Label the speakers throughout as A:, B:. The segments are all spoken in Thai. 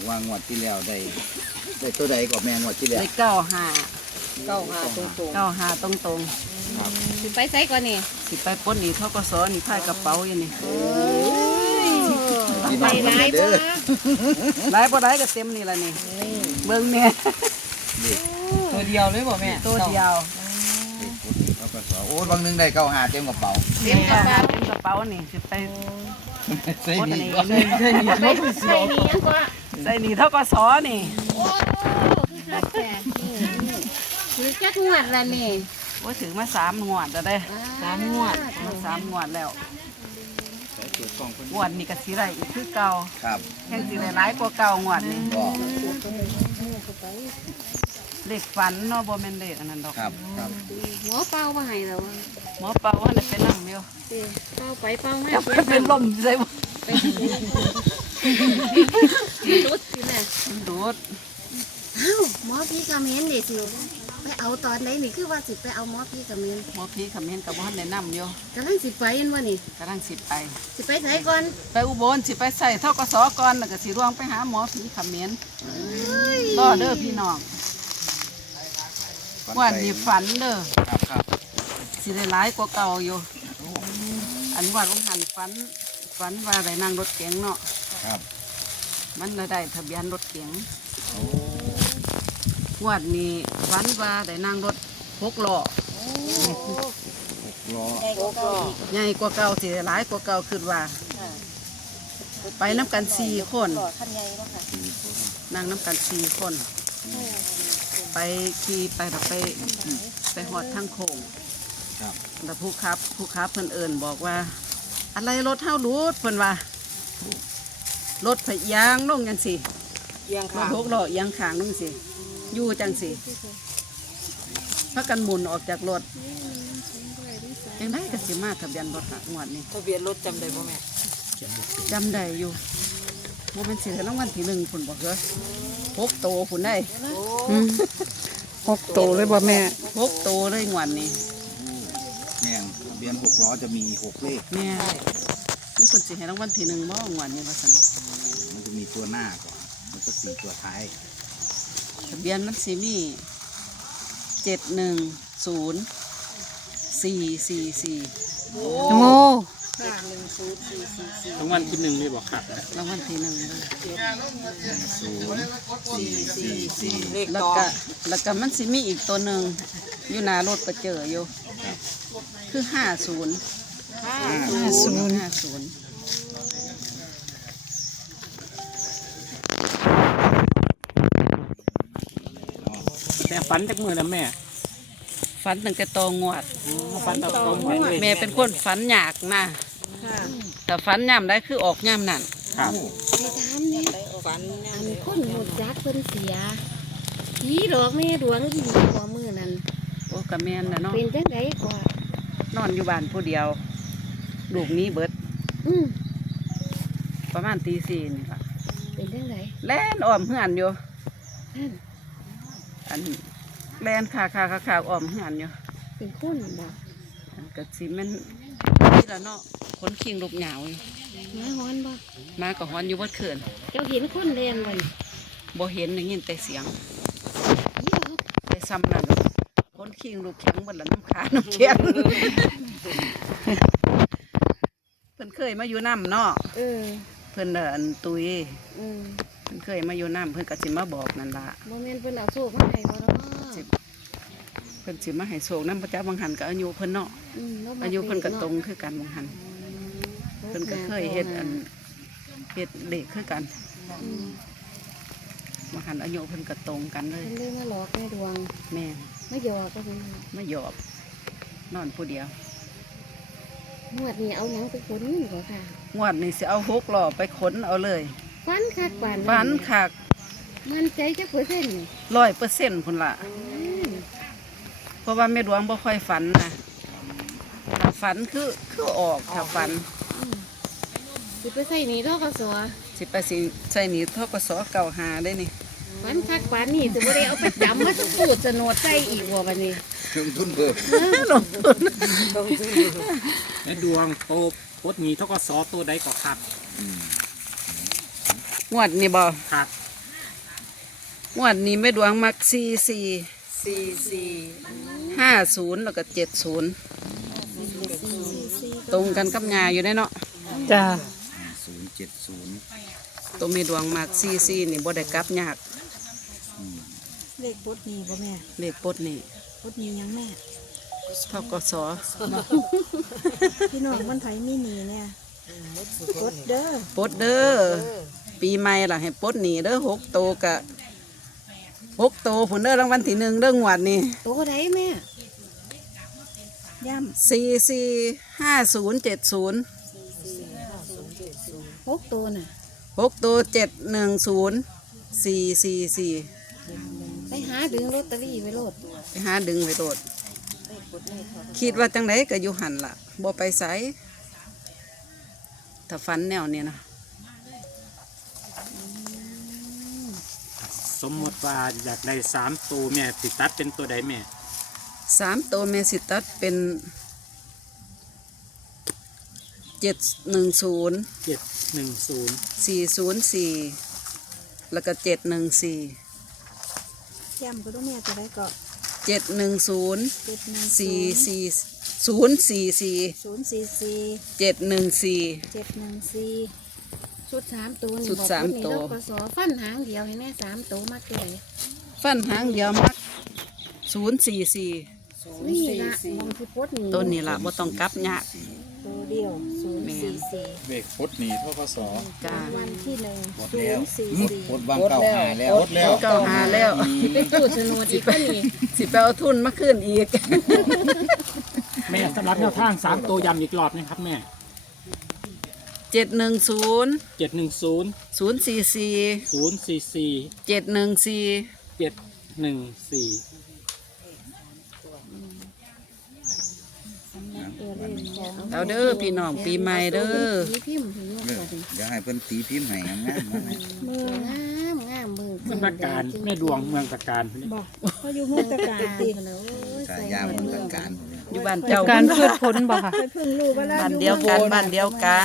A: ว่างวดที่แล้วได้ตัวใดก็แม่งวดที่แล้ว
B: ได้เก้าห้า
C: 95ตรง
A: ครับ
C: ๆสิไปไสก่อนนี่
B: สิไปปล้นนี่ทกสนี่พายกระเป๋าอยู่นี่
C: ไปหลายบ่
B: หลายบ่ได้ก็เต็มนี่ละนี่เบิ่งแม่
D: ตัวเดียวเลยบ่แม่
B: ตัวเดียว
A: เขาก็สอโอ้บางนึงได้เก้าหาเต็มกระเป๋า
C: เต็มกระเป๋า
B: เต็มกระเป๋านี่สิไป
A: ใส่
B: ปล้น
A: นี่
B: นี่
D: ใช่ใช่นี่
C: ไปใส่นี่ยังกว่า
B: ใส่นี่ทกสนี่
C: โอ้คือคักแท้ถือจักงวดละนี่
B: โอ้ถึงมา3 งวดแล้วเด้
C: 3 งวด
B: มา3 งวดแล้ว
A: ใส่ตัวกล้องคน
B: งวดนี้ก็สิได้อีกคือเก่า
A: ครับ
B: แห่งสิได้หลายกว่าเก่างวดนี้
A: ก็
B: เลขฝันเนาะบ่แม่นเลขอันนั้นดอก
A: ครับครับ
C: หัวเป่ามาให้แล้ว
B: หมอเป่าว่าน่ะเป็นนั่งอยู่
C: เป่าไปเป่ามา
B: จะไปเป็นลมใส่บ่
C: รุดสิแม่
B: ดูด
C: อ้าวหมอพี่กระเมนเด็สิไปเอาตอนไหนนี่คือว่าสิไปเอาหมอพี่กระเมน
B: หมอพี่คำเห็นกับบ่ทันแนะนำอยู่
C: กำลังสิไปยันวะนี่
B: กำลังสิไป
C: สิไปไหนก่อน
B: ไปอุบลสิไปใส่ทกสก่อนแล้วก็สิร่วงไปหาหมอผีคำเห็นรอเด้อพี่น้องวันนี้ฝันเด้อ
A: ครับครับ
B: สิได้หลายกว่าเก่าอยู่ อันวันวันหันฝันว่าได้นั่งรถเก๋งเนาะ
A: ครับ
B: มันละได้ทะเบียนรถเก๋ง
A: โอ้
B: วันนี้ฝันว่าได้นั่งรถ6 ล้อ
A: ล้อ
B: ใหญ่กว่าเก่าสิได้หลายกว่าเก่าคือว่า ไปน้ำกัน4 คนนั่งน้ำกัน4 คน ไปขี่ไปแบบไปหอดทั้งโค้ง
A: ครับ
B: แล้วผู้ขับเพิ่นเอิญบอกว่า อะไรรถเท่ารูดเพิ่นว่ารถพยางลงจังสิ
D: เอียง
B: ร
D: ค่ะ
B: ถ6 ล้อเอียงขางลงสิอยู่จังสิพักกันหมุนออกจากรถยังได้กสิมาทะเบียนรถงวดนี้
D: ทะเบียนรถจำได้บ่แม่
B: จำได้อยู่โมเป็นสิรางวัลที่1พุ่นบอกเลย6 โตพุ่นได้
E: 6 โตเลยบ่แม่
B: 6 โตเลยงวดนี้
A: แม่งทะเบียน6 ล้อจะมี6เลข
B: แม่นี่คนสิให้รางวัลที่1บ่งวดนี้ว่าซั่นเนาะ
A: มันจะมีตัวหน้าก่อนแล้วก็4ตัวท้าย
B: ทะเบียนมันสิมี710 444
E: โอ้
D: รางวัลที่1นี่บ่ครับ
B: รางวัลที่1เลย
A: 0
D: เลข
B: แล้ว
D: ต่อ
B: ก็มันสิมีอีกตัวหนึ่งอยู่หน้ารถก็เจออยู่คือ50
D: แต่ฝันจากมือแล้วแม่
B: ฝันตั้งแต่ตองวด
D: ฝันต่อตรงเหมือนเลย
B: แม่เป็นคนฝันยากนะแต่ฝันย่ำได้คือออกย่ำนั่น
D: ครับ
C: ไปถามนี่อันคนหมดจักเพิ่นเสียผีดอกแม่ดวงที่อยู่หัวมือนั่น
B: โอ้กะแมนนะเนาะ
C: เป็นจังไดกว่าน
B: อนอยู่บ้านผู้เดียวลูกนี้เบิด
C: อืม
B: ประมาณตี 4นี่ล่ะ
C: เป็นจังได
B: แล่นอ้อมเฮือนอยู่
C: นั่น
B: อันแล่นขาอ้อมเฮือนอยู่
C: เป็นคนบ่
B: อันก็สิแม่นนี่ละเนาะคนคิงลูกเหงาอยู่
C: มาฮ้อนบ่
B: มาก็ฮ้อนอยู่เบิดคืน
C: เจ้าเห็นคนเรียนบ่นี่
B: บ่เห็นได้ยินแต่เสียง
C: ผีดอก
B: แต่ซ้ำนั่นคนคิงลูกแข็งเบิดละน้ำขาน้ำเคียง เพิ่นเคยมาอยู่น้ำเนาะ
C: เออ
B: เพิ่นอันตุย
C: อืม
B: เพิ่นเคยมาอยู่น้ำเพิ่นก็สิมาบอกนั่นล่ะ
C: บ่แม่นเพิ่นเอาโชคมาให้บ่เนาะ
B: เพิ่นสิมาให้โศกน้ำพระเจ้าบางหันก็อายุเพิ่นเนาะ
C: แล้ว
B: อายุเพิ่นก็ตรงคือกันบางหันเพิ่นก็เคยเฮ็ดเด็กคือกัน
C: อืม
B: บางหันอายุเพิ่นก็ตรงกันเลย
C: เพิ่นเลยมาหลอกแม่ดวง
B: แม่น
C: มาหยอกก็คือ
B: มาหยอบนอนผู้เดียว
C: งวดนี้เอาหยังไปขนเงินบ่ค่ะ
B: งวดนี้สิเอา6 ล้อไปขนเอาเลย
C: ฟันคักปาน
B: ฝันคัก
C: มันใจจักเปอร์เซ็นต์นี่
B: 100%พุ่นล่ะ
C: อืม
B: เพราะว่าแม่ดวงบ่ค่อยฝันนะถ้าฝันคือออกถ้าฝัน
C: สิไปใส่หนี่ทกส
B: สิไปสิใส่หนีทกสเก่าหาได้นี่
C: ฟันคักปานนี่สิบ่ได้เอาไปจำมาสปูดสนดใจอีกบ่บัดนี้
A: เครื่องทุนเพิ่ม
D: แม่ดวงโตโคตรมีทกสตัวใดก็ครับ
B: งวดนี่บ่
D: ครับ
B: งวดนี้แม่ดวงมัก44 50แล้วก็70ตรงกันกับงาอยู่ได้เนาะ
C: จ้า
A: 5070
B: ตัวแม่ดวงมัก44นี่บ่ได้กลับยาก
C: เลขปดนี่บ่แม่
B: เลขปดนี่
C: ปดนี่ยังแม่
B: ทกส
C: พี่น้องมันไผมีหนีเนี่ยปดเด้อ
B: ปดเด้อปีใหม่ล่ะให้ปดหนีเด้อ6โตกะ6โตผลเด้อรางวัลที่1เด้องวดนี้
C: โตไดแม่ย่
B: 445070
C: ำ6โตน่ะ
B: 6โต710444
C: ไปหาดึงลอตเตอรี่ไปโลด
B: ไปหาดึงไปโดดคิดว่าจังไดก็อยู่หันล่ะบ่ไปไสถ้าฝันแนวนี้นะ
D: สมมติว่าอยากได้3ตัวแม่สิตัดเป็นตัวใดแม่
B: 3โตแม่สิตัดเป็น710
D: 710
B: 404แล้วก็714
C: ย่ำก็ต้องแม่จะได้ก็
B: 710
C: 710
B: 044 714
C: 714ชุด3ตัวนี่
B: ชุดสามตัว
C: บอกว่านี่เราก็สอฟันหางเดียวให้แม่3ตัวมากเลย
B: ฟันหางเดียวมัก044
C: นี่ละมองที่ปดนี่
B: ต้นนี้ล่ะบ่ต้องกลับยาก
C: ตัวเดียว044
E: เลขพดหนีทกส
B: จ้า
C: วันที่1
A: หมดแล้ว
C: 044
A: หมดบางเก่าหาแล้ว
E: พดแล้ว
B: เก้าหาแล้ว
C: ไปตู้สนุดอีกก็นี่
B: สิไปเอาทุนมาขึ้นอีก
D: แม่สำหรับแนวทาง3ตัวย้ำอีกรอบนะครับแม่
B: 710
D: 710
B: 044
D: 044
B: 714
D: 714
C: ตัวเลขของ
B: เอาเด้อพี่น้องปีใหม่เด้อ
C: มีพิมพ์ถึงยกก่อน
A: เดี๋ยวให้เพิ่นตีพิมพ์ให้งามๆมาให้
C: มืองามงามมือ
D: เมืองตะการแม่ดวงเมืองตะการ
C: บอกเขาอยู่เมืองตะการตี
A: สายยามเมืองการ
B: อยู่บ้านเจ้า
F: การพืชผลบ่ค่ะ
C: ไปพึ่งลูกว่าแล้ว
B: บ้านเดียวกันบ้านเดียวกัน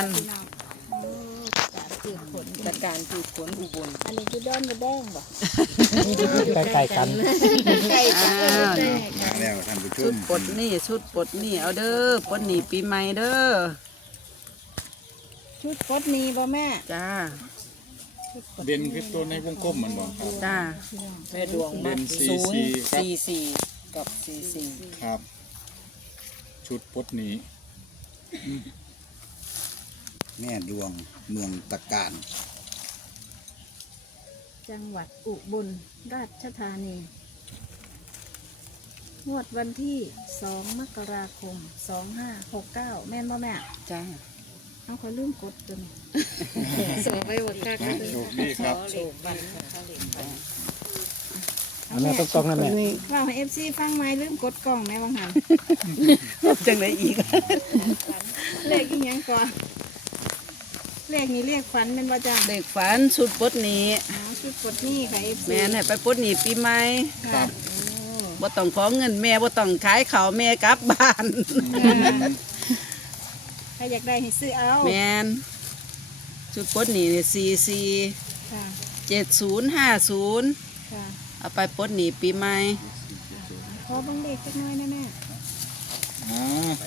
C: ตะการตีผลอุบลอันนี้คือดอนกระแดงบ่
D: ใกล้ๆกัน
C: ไก่
B: อ้าว
A: มาแล้วท่านผู้ช
B: ชุด
A: ม
B: ปลดหนี่ชุดปลดหนี่เอาเด้อปลดหนี่ปีใหม่เด้อ
C: ชุดปดมีบ่แม่
B: จ้า
E: เด่นคือตัวในวงกลมมันบอกครับ
B: จ้า
F: แม่ดวง
E: เด่น44ครับ
F: กับ44
E: ครับ ชุดพดหนี
A: แม่ดวงเมืองตะการ
C: จังหวัดอุบลราชธานีงวดวันที่2 มกราคม 2569แม่นบ่แม่
B: จ้า
C: เอาขอลืมกดตัวนี้สอบไปหมดค่ะ
E: โชคดีครับ
D: แม่ต้องๆนะแม่
C: ว่าให้ FC ฟังไหมลืมกดกล่องแม่บางหัน
B: จังไดอีก
C: เลขอีหยังก่อนเลขนี้เลขฝันเป็นว่าจ้า
B: เด็กฝันชุดปลดหนี่
C: อ๋อชุดปลดหนี้ค่ะ FC
B: แม่ให้ไปปลดหนี่ปีใหม่
C: ค่ะ
B: บ่ต้องขอเงินแม่บ่ต้องขายข้าวแม่กลับบ้าน
C: ใครอยากได้ให้ซื้อเอา
B: แม่นชุดปลดหนี่44
C: ค่ะ
B: 7050
C: ค่ะ
B: เอาไปปลดหนี่ปีใหม่
C: ขอเบังเลขสักหน้อยนะแม่
E: อ๋อ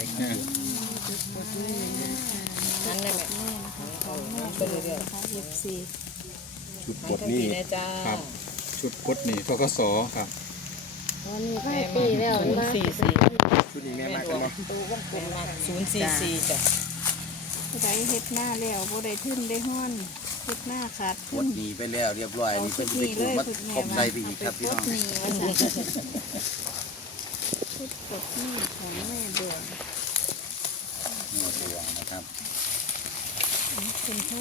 F: นั่นแหละแม่
C: แม่นะคะของแม่เดือนะคะ FC
E: ชุดพดหนี
F: นะจ้า
E: ครับ ชุดพดหนีทกสครับ
C: วันนี้ก็ปีแล้วว่า
E: ชุดนี้แม่มากกันเนาะ
F: 044จ้ะ
C: ผู้ใดเฮ็ดหน้าแล้วผู้ใดทึ่นได้ห้อนเฮ็ดหน้าขาด
A: หม
C: ขึ้
A: ด
C: น
A: หนีไปแล้วเรียบร้อยนี่เพิ่นสิไปกู้มาครบใส่ไปอีกครับพี่น้อง
C: ชุดปลดหนี้ของแม่เดือน
A: แม่ดวงนะครับ
C: เป็นท่าน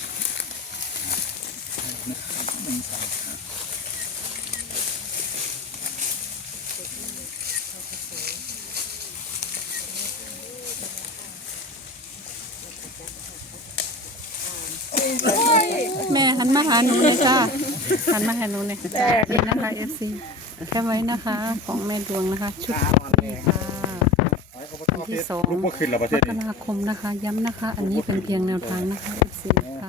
F: แม่หันมาหาหนูเลยจ้าหันมาหาหนูเลยนี่นะคะ FC แค่ไว้นะคะ ของแม่ดวงนะคะ ชุดค่ะวันที่2
E: ลูกบ่ขึ้นแล้วประเท
F: ม
E: ศ
F: ก
E: นี้
F: ราคมนะคะ ย้ำนะคะ อันนี้เป็นเพียงแนวทางนะคะ FC